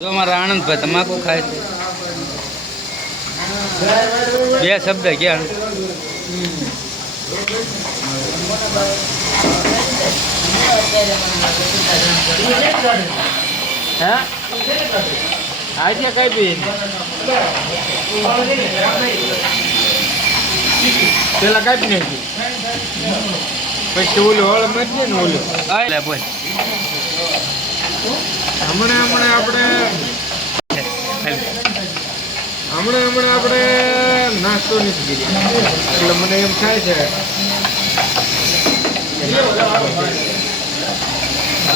જો મારા આનંદભાઈ તમાકુ ખાય છે. બે શબ્દ ક્યાં હા આજે કઈ બી પેલા કાપી નાખી પછી ઓલું હળ મરીએ ને ઓલું એટલે બોલ હમણાં આપણે નાસ્તો નથી કર્યો એટલે મને એમ થાય છે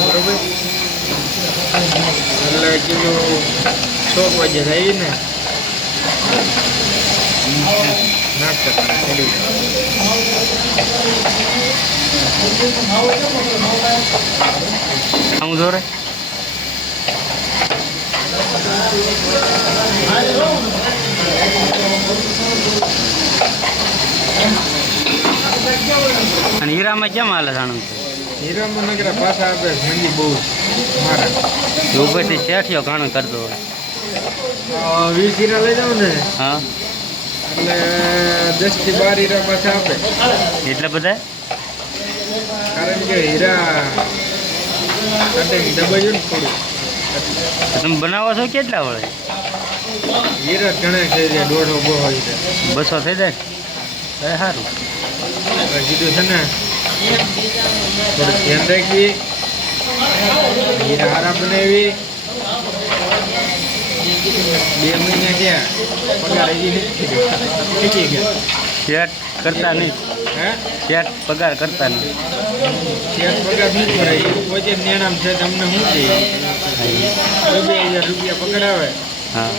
બરોબર એટલે કિલો 100 વાગે આવી ને નાસ્તો કરી હું જોરે અને હીરામાં કેમ હાલે આનંદ? હીરામાં નગરા પાછા આપે મંદી બહુ મારા ઉપરથી શેઠિયો ઘણું કરતો હોય 20 હીરા લઈ જાવ ને હા એટલે 10 થી 12 હીરા પાછા આપે એટલે બધા કારણ કે હીરા દબાયું ને થોડું તમે બનાવો છો કેટલા વળે? હીરા ઘણા છે 150 બહુ હીરા 200 થઈ જાય એ સારું કીધું છે ને થોડું ધ્યાન રાખીએ હીરા હારા બનાવી 2 મહિના ગયા પગાર હજી નથી ગયા શેઠ કરતા નહીં હે શેઠ પગાર કરતા નહીં શેર પગાર નથી કરે પોતે નેણામ છે તમને શું દે 2,000 રૂપિયા પગાર આવે હા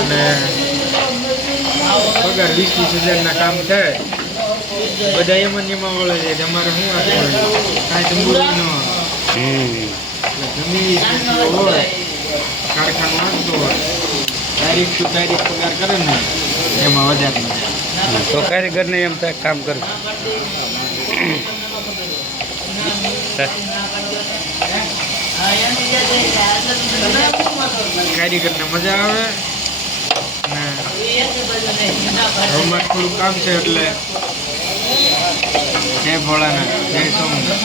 અને પગાર 20-30 હજારના કામ થાય બધા એમાં ને એમાં વળે છે તમારે શું આપવાનું કાંઈ તંબુરી ન જમીન હોય કારખાનું આપતો હોય તારીખ ટુ તારીખ પગાર કરે ને એમાં વધારે મજા તો કારીગરને એમ થાય કામ કરું કારીગરને મજા આવે ને હમણાં થોડું કામ છે એટલે જય ભોળાનાથ જય સોમનાથ